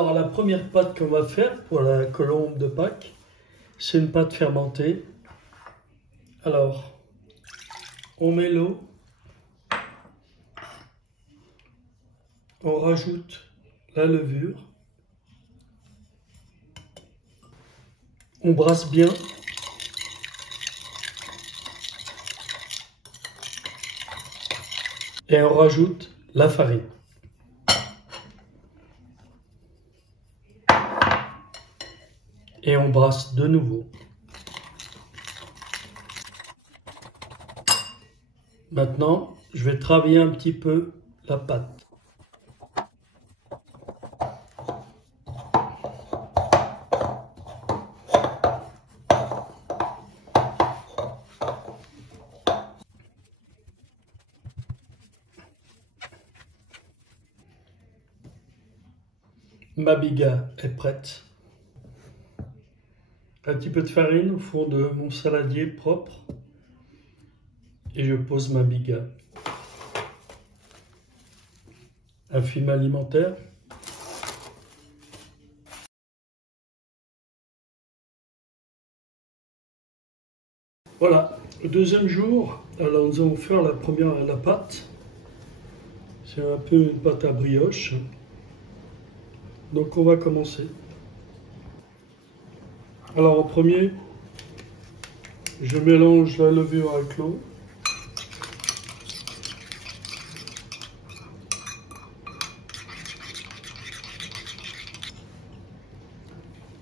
Alors la première pâte qu'on va faire pour la colombe de Pâques, c'est une pâte fermentée. Alors, on met l'eau, on rajoute la levure, on brasse bien. Et on rajoute la farine. Et on brasse de nouveau. Maintenant, je vais travailler un petit peu la pâte. Ma biga est prête. Un petit peu de farine au fond de mon saladier propre. Et je pose ma biga. Un film alimentaire. Voilà, le deuxième jour, alors nous allons faire la pâte. C'est un peu une pâte à brioche. Donc on va commencer. Alors en premier, je mélange la levure avec l'eau.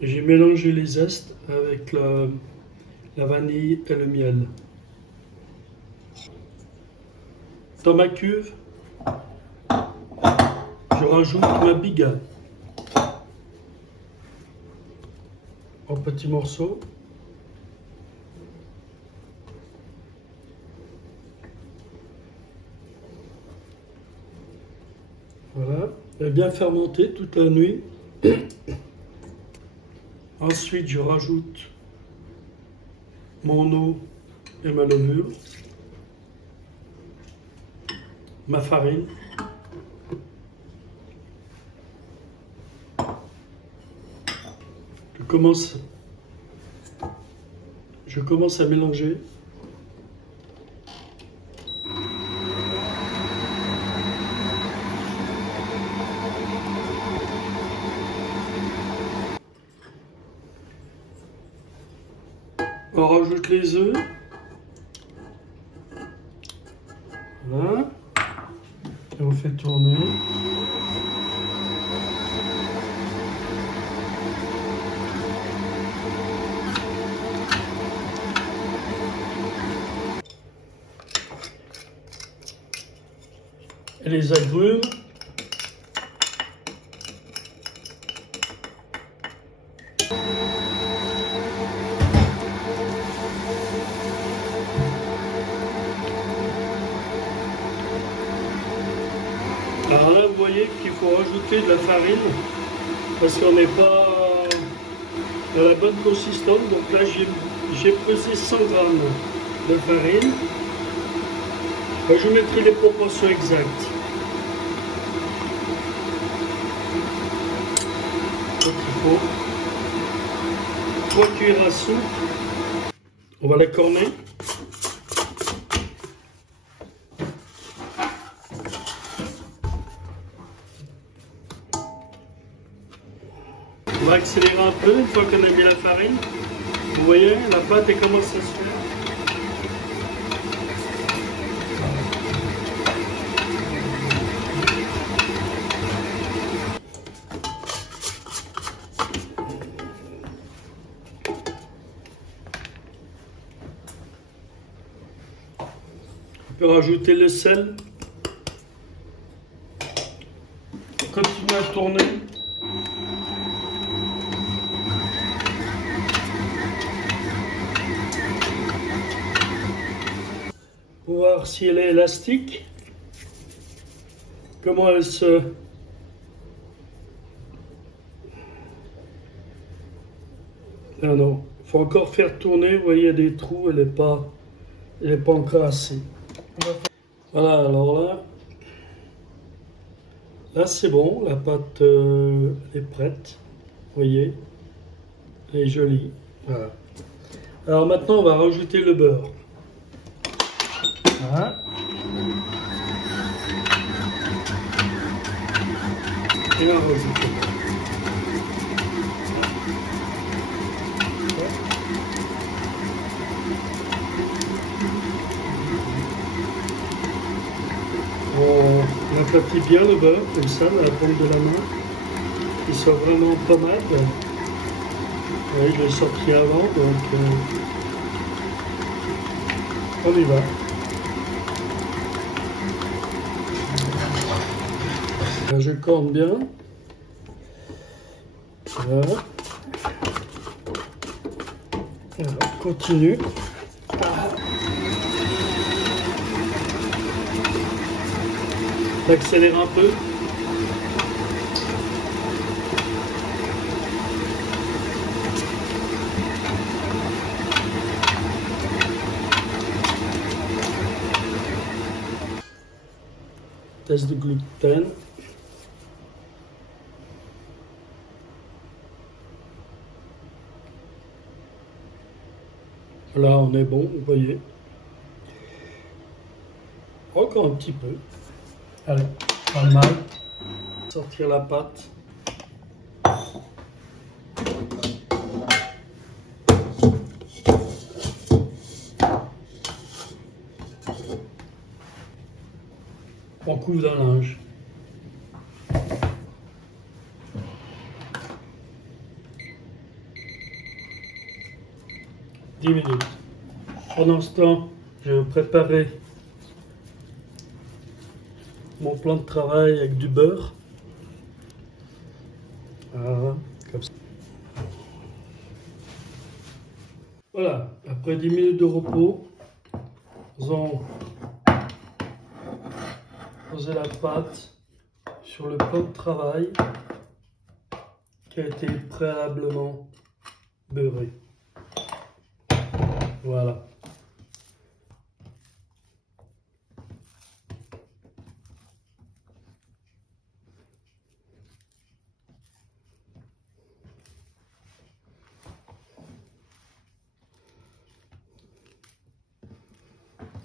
Et j'ai mélangé les zestes avec la vanille et le miel. Dans ma cuve, je rajoute ma biga en petits morceaux. Voilà, elle est bien fermentée toute la nuit. Ensuite, je rajoute mon eau et ma levure, ma farine. Je commence à mélanger. On rajoute les œufs. Voilà. Et on fait tourner. Et les agrumes. Alors là, vous voyez qu'il faut rajouter de la farine parce qu'on n'est pas dans la bonne consistance. Donc là, j'ai pesé 100 g de farine. Je vous mettrai les proportions exactes. Donc il faut 3 cuillères à soupe. On va la corner. On va accélérer un peu une fois qu'on a mis la farine. Vous voyez, la pâte elle commence à se faire. On peut rajouter le sel. On continue à tourner. Pour voir si elle est élastique. Comment elle se... Ah non, il faut encore faire tourner. Vous voyez, il y a des trous, elle n'est pas encore assez. Voilà, alors là, Là c'est bon, la pâte est prête. Vous voyez, elle est jolie. Voilà. Alors maintenant on va rajouter le beurre. Voilà. Et on rajoute. On aplatit bien le beurre, comme ça, à la paume de la main. Il soit vraiment pommade. Oui, je l'ai sorti avant, donc on y va. Là, je corne bien. Voilà. Alors, continue. J'accélère un peu. Test de gluten. Là, on est bon, vous voyez. Encore un petit peu. Allez, pas mal. Sortir la pâte. On couvre d'un linge. « 10 minutes. Pendant ce temps, je vais préparer mon plan de travail avec du beurre. Voilà, comme ça. Voilà, après 10 minutes de repos, nous allons poser la pâte sur le plan de travail qui a été préalablement beurré. Voilà.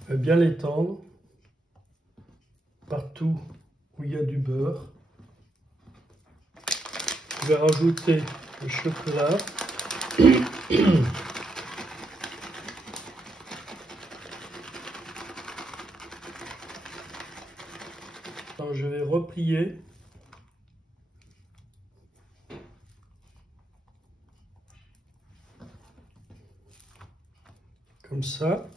Bien l'étendre partout où il y a du beurre. Je vais rajouter le chocolat. Alors, je vais replier. Comme ça.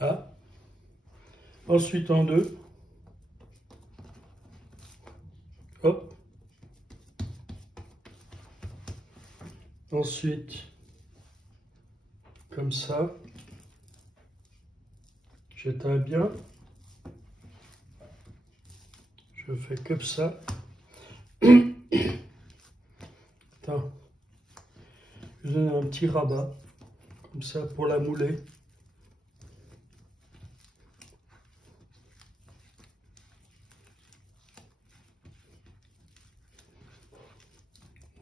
Là. Ensuite en deux. Hop. Ensuite, comme ça. J'étale bien. Je fais comme ça. Attends. Je donne un petit rabat. Comme ça pour la mouler.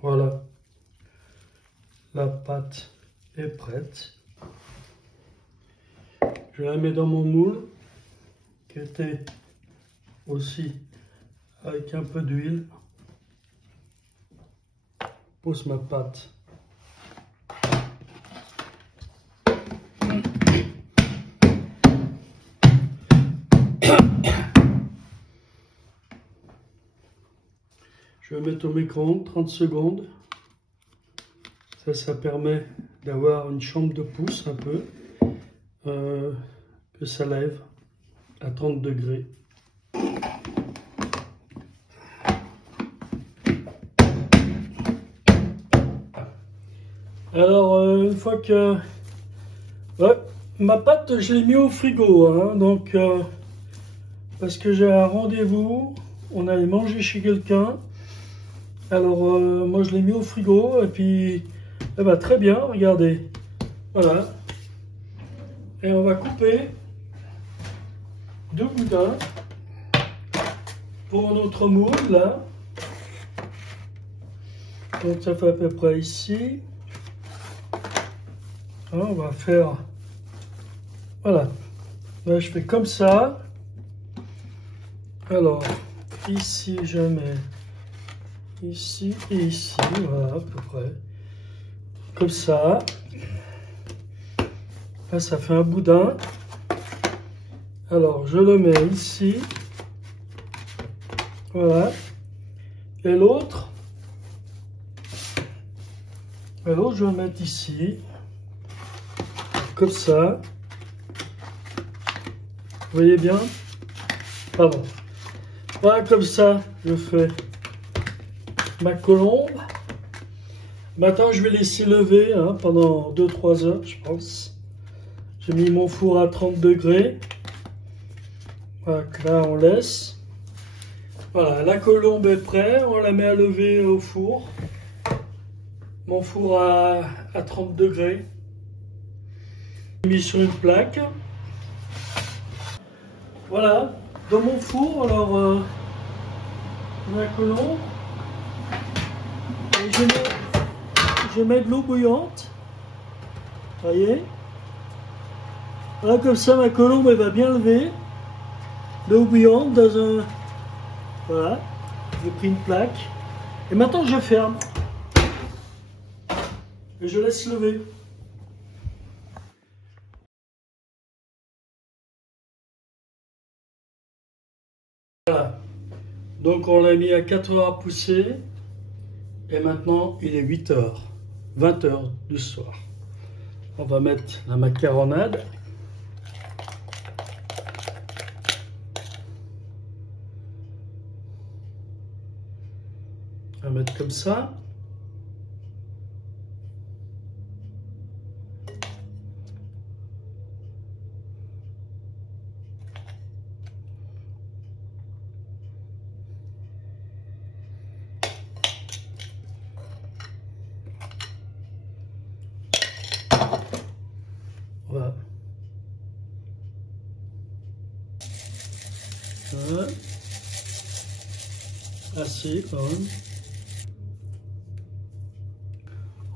Voilà, la pâte est prête. Je la mets dans mon moule, qui était aussi avec un peu d'huile. Pose ma pâte. Je vais mettre au micro-ondes 30 secondes. Ça permet d'avoir une chambre de pouce un peu, que ça lève à 30 degrés. Alors, une fois que... Ouais, ma pâte, je l'ai mis au frigo, hein, donc... parce que j'ai un rendez-vous, on allait manger chez quelqu'un. Alors, moi, je l'ai mis au frigo, et puis... Eh ben, très bien, regardez. Voilà. Et on va couper. 2 boudins pour notre moule là. Donc ça fait à peu près ici. On va faire, voilà, là je fais comme ça. Alors ici je mets ici et ici, voilà à peu près, comme ça. Là ça fait un boudin. Alors je le mets ici, voilà, et l'autre je vais le mettre ici. Comme ça, vous voyez bien, pardon, voilà comme ça je fais ma colombe. Maintenant je vais laisser lever pendant 2-3 heures je pense. J'ai mis mon four à 30 degrés, voilà, là on laisse, voilà, la colombe est prête, on la met à lever au four, mon four à 30 degrés. Mis sur une plaque. Voilà, dans mon four, alors la colombe, et je mets de l'eau bouillante. Vous voyez, voilà, comme ça ma colombe elle va bien lever. L'eau bouillante dans un, voilà, j'ai pris une plaque et maintenant je ferme et je laisse lever. Voilà, donc on l'a mis à 4 heures à pousser et maintenant il est 8 heures, 20 heures du soir. On va mettre la macaronade. On va mettre comme ça. Voilà. Voilà. Assez quand même.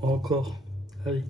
Encore. Allez.